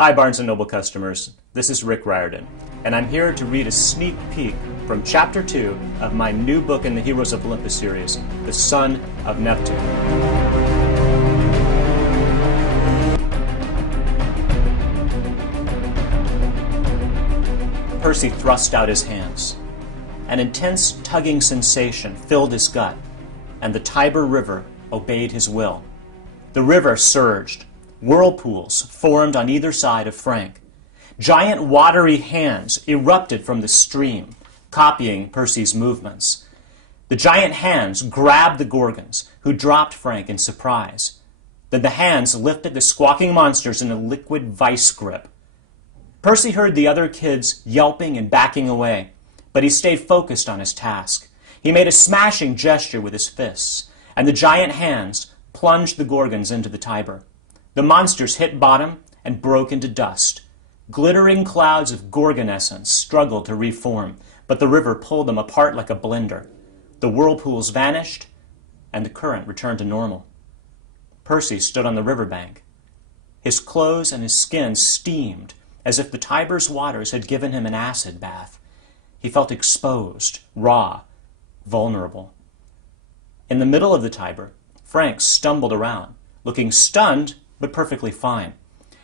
Hi Barnes & Noble customers, this is Rick Riordan, and I'm here to read a sneak peek from Chapter 2 of my new book in the Heroes of Olympus series, The Son of Neptune. Percy thrust out his hands. An intense tugging sensation filled his gut, and the Tiber River obeyed his will. The river surged. Whirlpools formed on either side of Frank. Giant watery hands erupted from the stream, copying Percy's movements. The giant hands grabbed the Gorgons, who dropped Frank in surprise. Then the hands lifted the squawking monsters in a liquid vice grip. Percy heard the other kids yelping and backing away, but he stayed focused on his task. He made a smashing gesture with his fists, and the giant hands plunged the Gorgons into the Tiber. The monsters hit bottom and broke into dust. Glittering clouds of Gorgon essence struggled to reform, but the river pulled them apart like a blender. The whirlpools vanished, and the current returned to normal. Percy stood on the riverbank. His clothes and his skin steamed, as if the Tiber's waters had given him an acid bath. He felt exposed, raw, vulnerable. In the middle of the Tiber, Frank stumbled around, looking stunned but perfectly fine.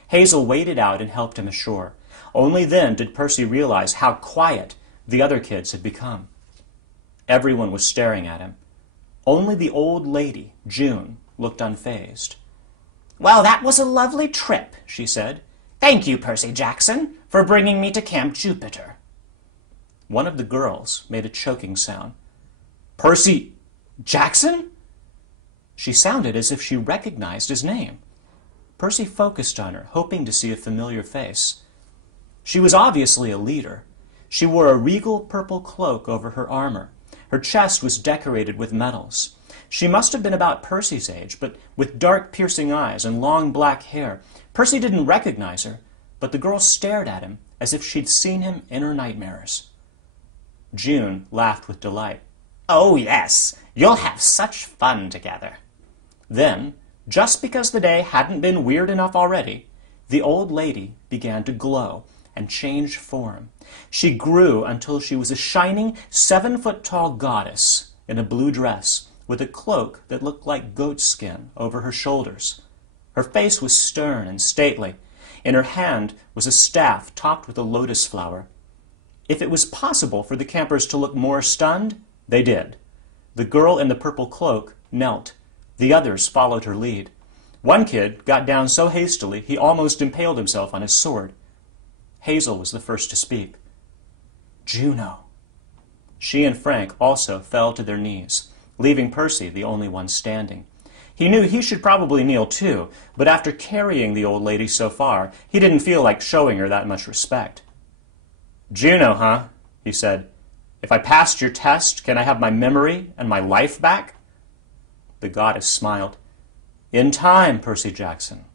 Hazel waded out and helped him ashore. Only then did Percy realize how quiet the other kids had become. Everyone was staring at him. Only the old lady, June, looked unfazed. "Well, that was a lovely trip," she said. "Thank you, Percy Jackson, for bringing me to Camp Jupiter." One of the girls made a choking sound. "Percy Jackson?" She sounded as if she recognized his name. Percy focused on her, hoping to see a familiar face. She was obviously a leader. She wore a regal purple cloak over her armor. Her chest was decorated with medals. She must have been about Percy's age, but with dark, piercing eyes and long black hair. Percy didn't recognize her, but the girl stared at him as if she'd seen him in her nightmares. June laughed with delight. "Oh, yes, you'll have such fun together." Then, just because the day hadn't been weird enough already, the old lady began to glow and change form. She grew until she was a shining 7-foot-tall goddess in a blue dress with a cloak that looked like goat skin over her shoulders. Her face was stern and stately. In her hand was a staff topped with a lotus flower. If it was possible for the campers to look more stunned, they did. The girl in the purple cloak knelt. The others followed her lead. One kid got down so hastily he almost impaled himself on his sword. Hazel was the first to speak. "Juno." She and Frank also fell to their knees, leaving Percy the only one standing. He knew he should probably kneel too, but after carrying the old lady so far, he didn't feel like showing her that much respect. "Juno, huh?" he said. "If I passed your test, can I have my memory and my life back?" The goddess smiled. "In time, Percy Jackson.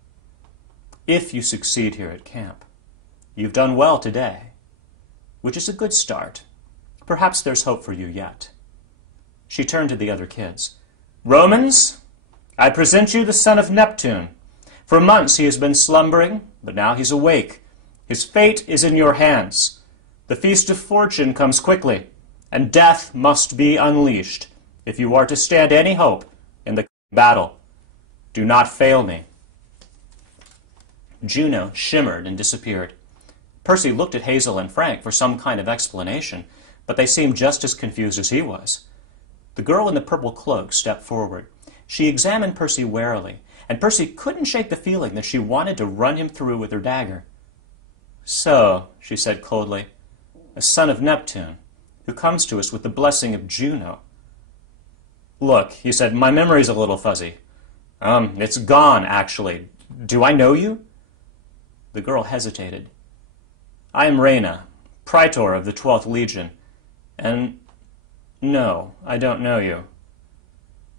If you succeed here at camp. You've done well today, which is a good start. Perhaps there's hope for you yet." She turned to the other kids. "Romans, I present you the son of Neptune. For months he has been slumbering, but now he's awake. His fate is in your hands. The feast of fortune comes quickly, and death must be unleashed if you are to stand any hope in the battle. Do not fail me." Juno shimmered and disappeared. Percy looked at Hazel and Frank for some kind of explanation, but they seemed just as confused as he was. The girl in the purple cloak stepped forward. She examined Percy warily, and Percy couldn't shake the feeling that she wanted to run him through with her dagger. "So," she said coldly, "a son of Neptune, who comes to us with the blessing of Juno." "Look," he said, "my memory's a little fuzzy. It's gone, actually. Do I know you?" The girl hesitated. "I am Reyna, Praetor of the 12th Legion, and no, I don't know you."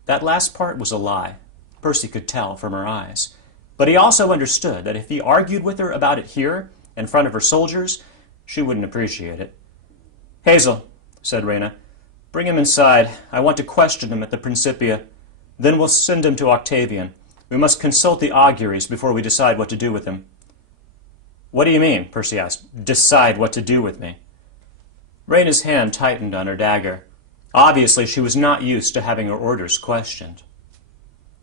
That last part was a lie. Percy could tell from her eyes. But he also understood that if he argued with her about it here, in front of her soldiers, she wouldn't appreciate it. "Hazel," said Reyna, "bring him inside. I want to question him at the Principia. Then we'll send him to Octavian. We must consult the auguries before we decide what to do with him." What do you mean? Percy asked. Decide what to do with me. Reyna's hand tightened on her dagger. Obviously, she was not used to having her orders questioned.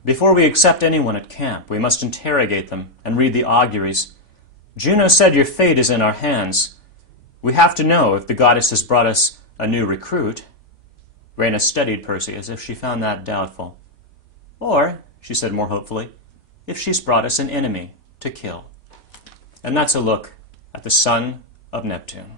Before we accept anyone at camp, we must interrogate them and read the auguries. Juno said your fate is in our hands. We have to know if the goddess has brought us a new recruit. Reyna studied Percy as if she found that doubtful. Or, she said more hopefully, if she's brought us an enemy to kill. And that's a look at the son of Neptune.